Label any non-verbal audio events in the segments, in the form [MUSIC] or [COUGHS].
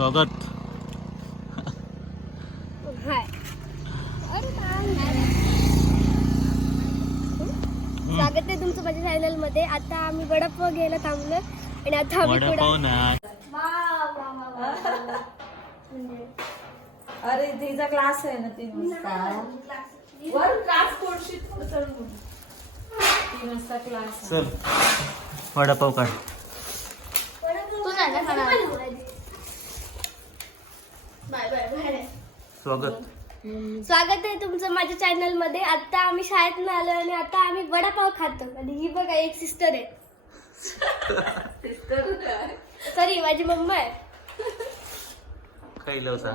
स्वागत. हाय. स्वागत आहे तुमचं माझ्या चॅनलमध्ये. आता आम्ही वडापाव घ्यायला थांबलो आणि आता आम्ही वडापाव ना. अरे तिचा क्लास आहे ना तीन वाजता वर क्लास तीन वाजता क्लास चल वडापाव काढ. तू नाही. Bye bye bye. स्वागत. स्वागत आहे तुमचं माझ्या चॅनलमध्ये. आता आम्ही शाळेत आलो आणि आता आम्ही वडापाव खातो. आणि ही बघा एक सिस्टर आहे. सॉरी माझी मम्मा आहे. लवसा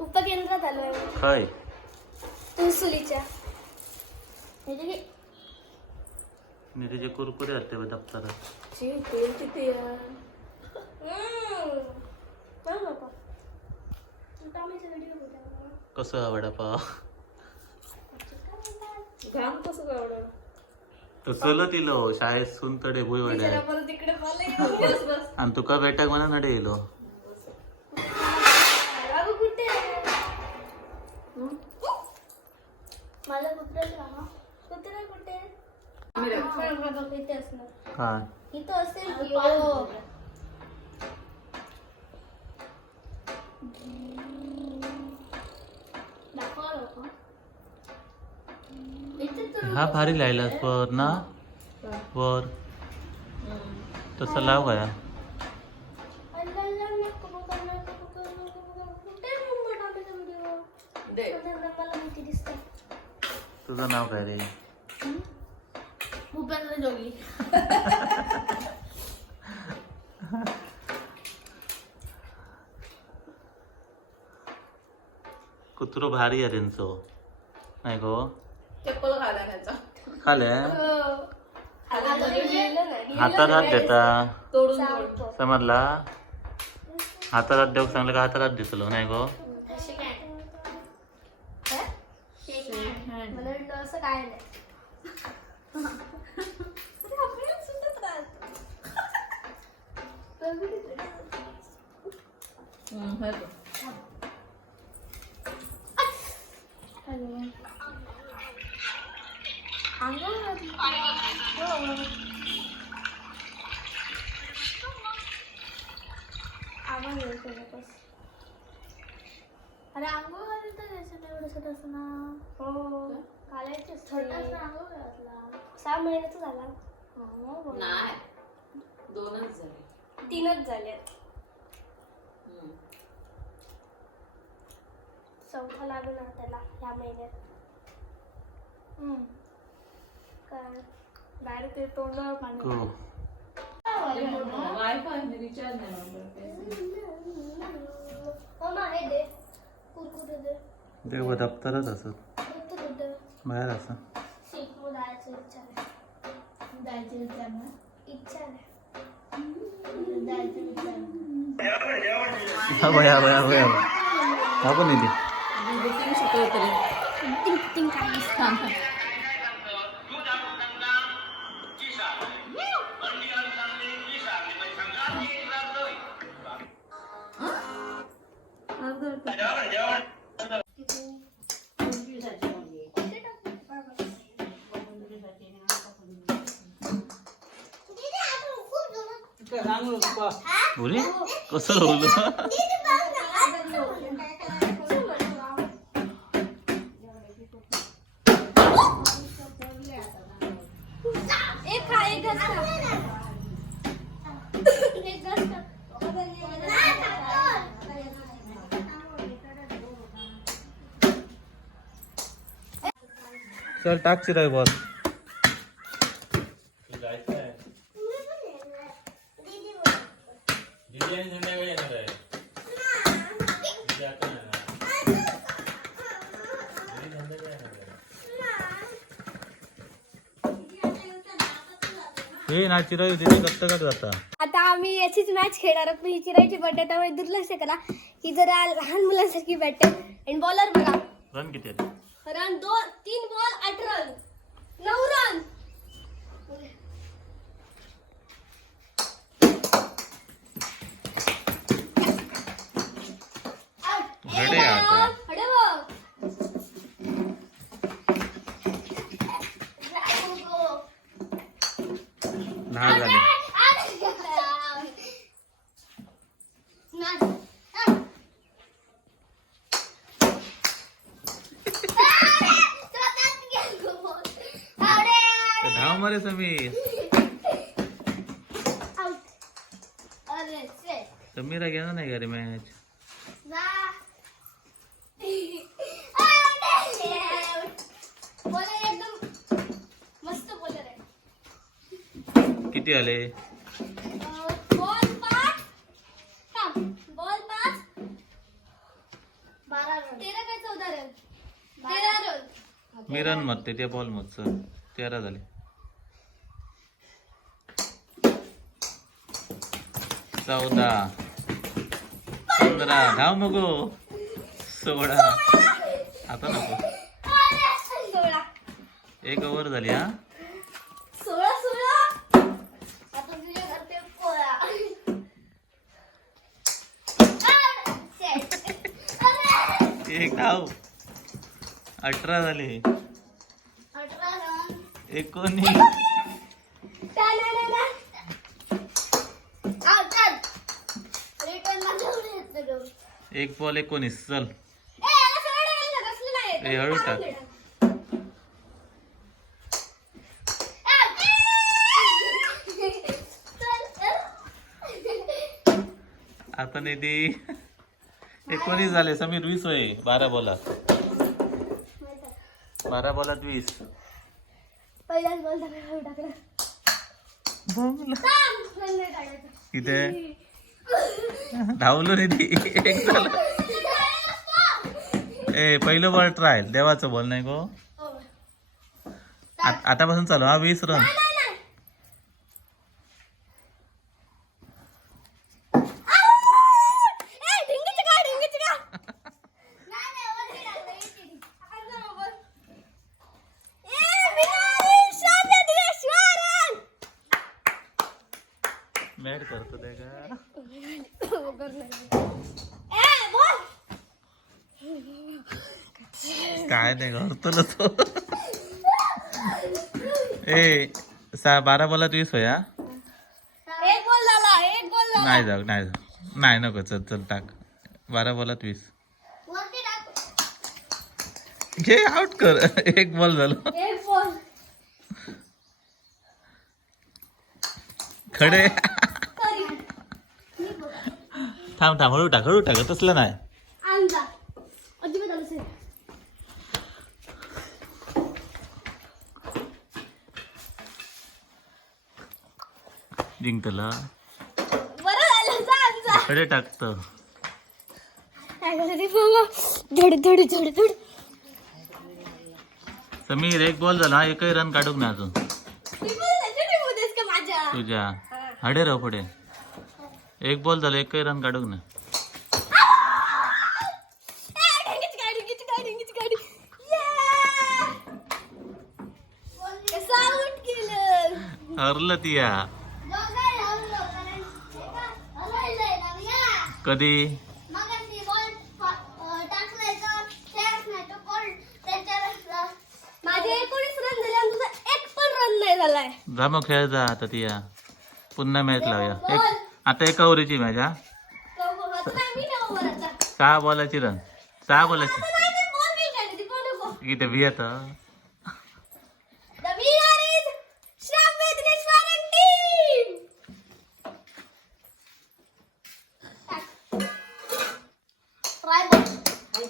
उपकेंद्रात आलो आहे खाय तुळसुलीच्या. म्हणजे की- मी त्याचे कुरकुरे असते बघ दप्तरात. तेल किती आहे? हम्म. बाबा. तू टॉमीचा व्हिडिओ बघा. कसं वडापाव घाम कसं कावडं तर चलत इलो शाळेत सुनतडे भुई वड्या परत इकडे मला बस बस. आणि तुका बेटाक म्हणा नडे येलो अगं कुठे माझा कुत्रा कुत्रा कुठे हा, बघा, इथे असणार. काय इथं असेल की हो दाखवा लोकं. इथे तर हा भारी लायलास वर ना. वर. तसं लाव काय तुझं नाव काय रे? भूपेंद्र जोगी कुत्रो भारी आहे त्यांचं नाही गो. चप्पल खाल्या लिहिलं हातात हात देता. समजला? हातात हात देऊ सांगलं का हातात हात दिसलो नाही गो. काय? Shake hand. मला वाटलं असं काय नाही अरे, आपल्याला सुचत राहतं. हम्म, हे बघ. आवाज येतो नकोस. अरे आंघोळ घालून तर द्यायचं नाही एवढं असं ना हो घालायचंच छोटासा आंघोळ घातला. सहा महिन्याचा झाला. हो, नाही. दोनच झाले. तीनच झाले. हम्म. चौथा लागणार त्याला ह्या महिन्यात. हम्म. काय? डायरेक्ट ते तोंडावर पाणी को वायफाय ने रिचार्ज नाही मारलं. मम्मा हे दे कुरकुरे दे देव दप्तरच असत बाहेर असं. सीफूड जायचं इच्छा नाही जायची विचार ना? इच्छा नाही जायची विचार हा बया हा बया हा बया हा पण येते. अरे कसं लावलं? चल टाक चिराय बॉल हे ना जाता आता आम्ही याचीच मॅच खेळणार आहोत. पण ही चिरायची बॅट आहे त्यामुळे दुर्लक्ष करा. ही जरा लहान मुलांसारखी बॅट आहे आणि बॉलर बघा. रन किती रन दोन तीन बॉल आठ रन नऊ रन रे समीर समीरा घेणार नाही का रे मॅच किती आले मी रन मरते त्या बॉल मत सर तेरा झाले. चौदा पंधरा धाव नको. सोळा आता नको. एक ओव्हर झाली हा? एक धाव. अठरा झाले. एकोणीस. एक बॉल एकोणीस चल. ए, हळू टाक. आता नाही ती. एकोणीस झाले समीर वीस होय बारा बॉलात. बारा बॉलात वीस. पहिल्याच बॉल टाकला इथे. धावलो रे ती. एक झालं. ए पहिलं बॉल ट्रायल देवाचं बॉल नाही गो. आतापासून चालू हा वीस रन मॅड करतो ते का? काय नाही करतो ना तो? ए सा बारा बोला वीस सोया नाही जाऊ नाही जाऊ नाही नको चल चल टाक. बारा बोला वीस. घे आउट कर. एक बॉल झालो. एक बॉल खडे. थांब थांब हळू टाक हळू टाक तसलं नाही. आणजा अजिबात आलं असेल जिंकला. बरं झालं टाकतं. काय करते बाबा धड धड धड धड. समीर एक बॉल झाला एकही रन काढूक नाही अजून. मी पण त्याच्या टीममध्येच का माझ्या? तुझ्या. हडे राव पुढे. एक बॉल झाला एकही रन काढूक आउट केलं हरलं ती या. कधी? जा मग खेळ जा आता ती या. पुन्हा मॅच लावूया. एक आता एका ओव्हरची मॅच हा तो बोलत नाही, मी नाही over आता. सहा बॉलाची रन सहा बॉलाची. किती भियत.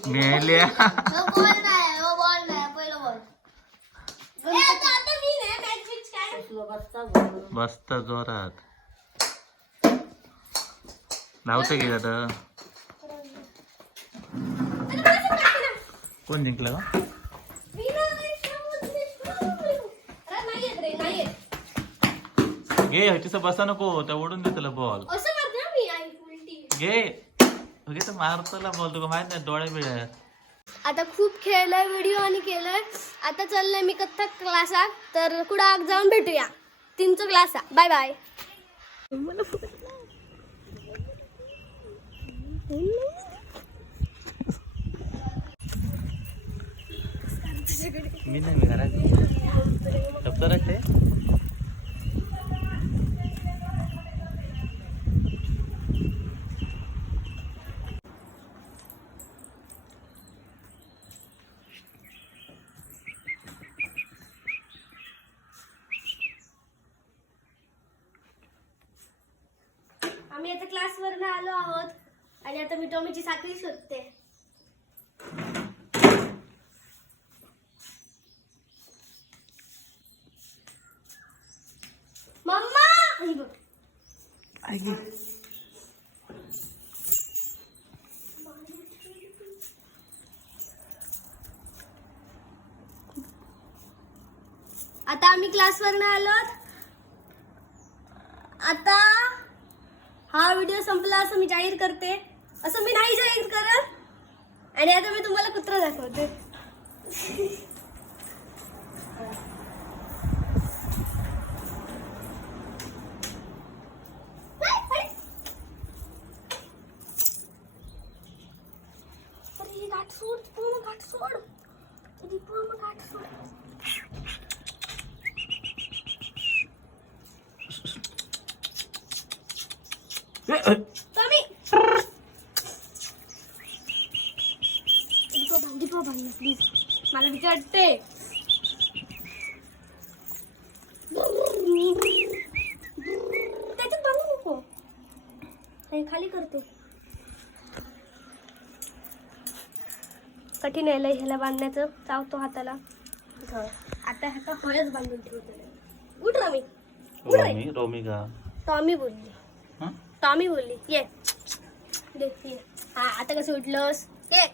मेल्या हो बॉल नाही हो बॉल नाही पहिलं बॉल ए आता आता मी नाही मॅच बिच काय बसता जोरात लावते की आता? कोण जिंकलं का. घे ह्याची बसा नको त्या ओढून दे त्याला बॉल असं करते ना मी आई उलटी घे. घे तर मारतला बॉल तुला माहीत नाही डोळे बिळे आता खूप खेळलोय व्हिडिओ आणि केलोय. आता चाललंय मी कथ्थक क्लासात तर कुठं आग जाऊन भेटूया. तीनचं क्लास बाय बाय मी नाही मी घरात दप्तरात आम्ही आता क्लासवरनं आलो आहोत आणि आता मी टॉमीची साखळी शोधते. मम्मा! बघ. आता आम्ही क्लासवरनं आलोत आता हा व्हिडिओ संपला असं मी जाहीर करते. असं मी नाही जाहीर करत. आणि आता मी तुम्हाला कुत्रा दाखवते. घाट सोड पूर्ण घाट सोड. तुझी पूर्ण घाट सोड. प्लीज मला विचारते कठीण आहे ह्याला बांधण्याचं. चावतो हाताला. आता ह्याचा फळच बांधून ठेवतो उठ रमी. रोमी रोमी का टॉमी बोलली. हं? टॉमी बोलली. ये. दे ये. हा आता कसं उठलंस? ये.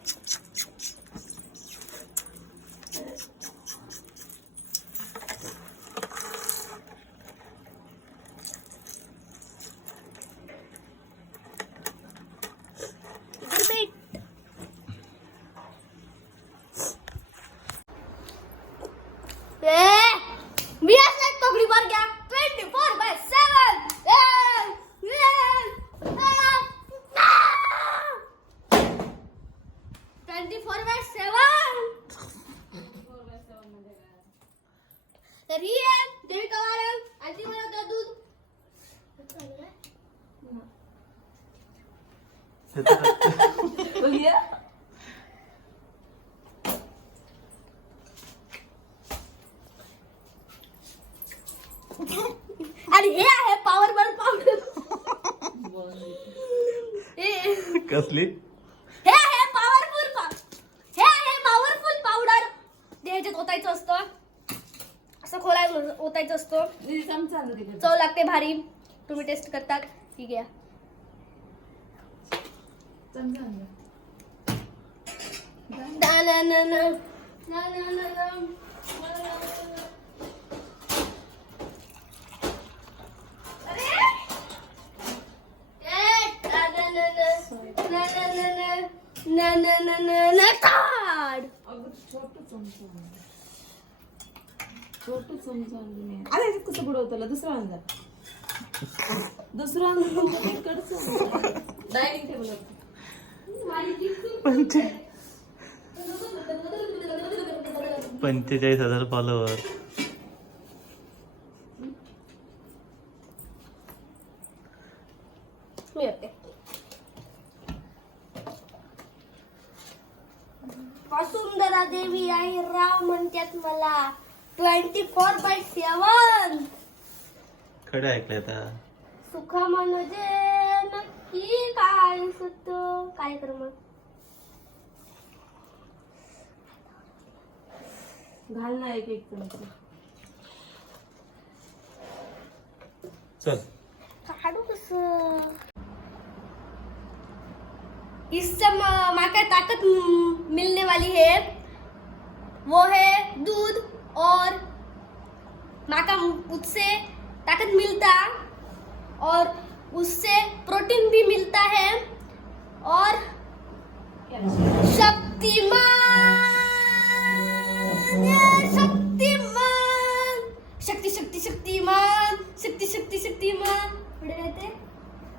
कसली? हे आहे पॉवरफुल हे आहे पॉवरफुल पावडर ते ह्याच्यात ओतायचं असतं. असं खोलाय ओतायचं असतं. चव लागते भारी. तुम्ही टेस्ट करता ठीक आहे. ना ना ना, ना, ना, ना. ना, ना, ना, ना. अरे कसं बुडवताला दुसरं आणजा दुसरं आणून डायनिंग टेबल पंचेचाळीस हजार फॉलोवर मी येते वसुंधरा देवी आई राव म्हणतात मला ट्वेंटी फोर बाय सेवन. खडं ऐकलंय आता. सुख म्हणजे नक्की काय सत्य काय कर मग. घाल ना एक एक चमचा. चल. काढू कस? इससे म- क्या ताकत मिलने वाली है। वो है दूध और माँ का उससे ताकत मिलता और उससे प्रोटीन भी मिलता है और शक्तिमान शक्तिमान। शक्ती शक्ती, शक्तिमान, शक्ती शक्ती, शक्तिमान। पुढे राहते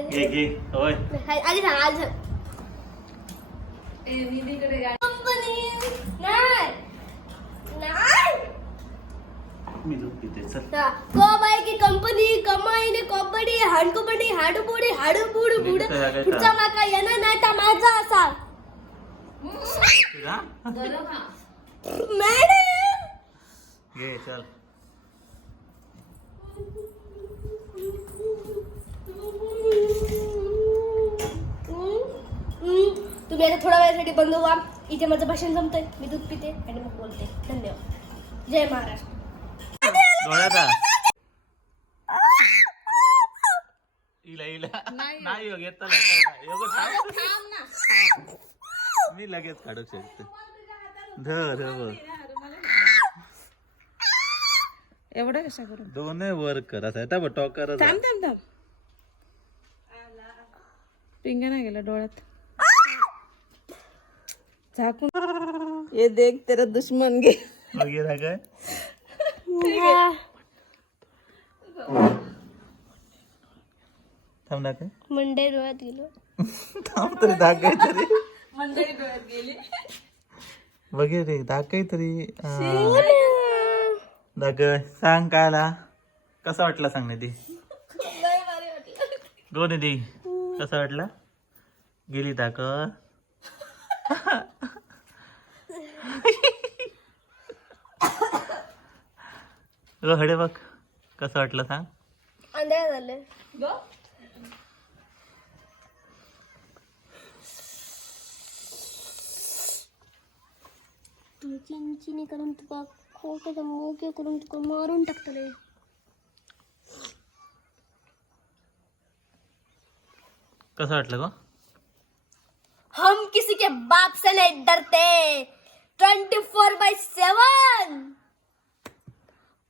घे घे. होय. आधी सांग नाही मी दूध पिते चल. कबाई की कंपनी कमाईने कबड्डी हाडकुबडी हाडुबुडी हाडुबुड बुड. पुढचा माका येणार नाही तर माझा असा. हा. मॅडम! घे चल. तुम्ही आता थोड्या वेळासाठी बंद व्हा. इथे माझं भाषण जमतंय मी दूध पिते आणि मग बोलते. धन्यवाद. जय महाराष्ट्र. डोळ्याचा इला इला. नाही. योग येत योग मी लगेच काढू शकते. धर धर एवढं कशा करू दोन वर कर टॉक कर थांब थांब थांब. पिंगा नाही गेला डोळ्यात. झाकून ये देख तेरा दुश्मन घे. काय थांब ना काय मंडे डोळ्यात गेलो. थांब तरी दाग काहीतरी. मंडळी डोळ्यात गेली. वगैरे दाग काहीतरी. दाग सांग काय आला कसा वाटला सांग निधी गो निधी कसा वाटला? गेली गो हडे बघ. कसं वाटलं सांग. अंधार झाले चिंचिनी करून तुका खोट्याचा मोके करून तुका मारून टाकतले कसं वाटलं गो? हम किसी के बाप से नहीं डरते। Twenty four by seven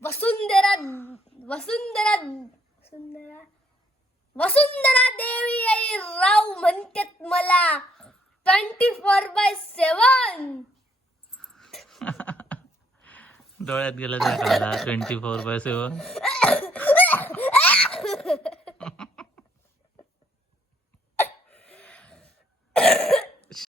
Vasundhara Vasundhara Vasundhara Vasundhara Devi आई राव म्हणतात मला। ट्वेंटी फोर बाय सेवन डोळ्यात गेलं त्या twenty four by seven [LAUGHS] Yeah. [COUGHS]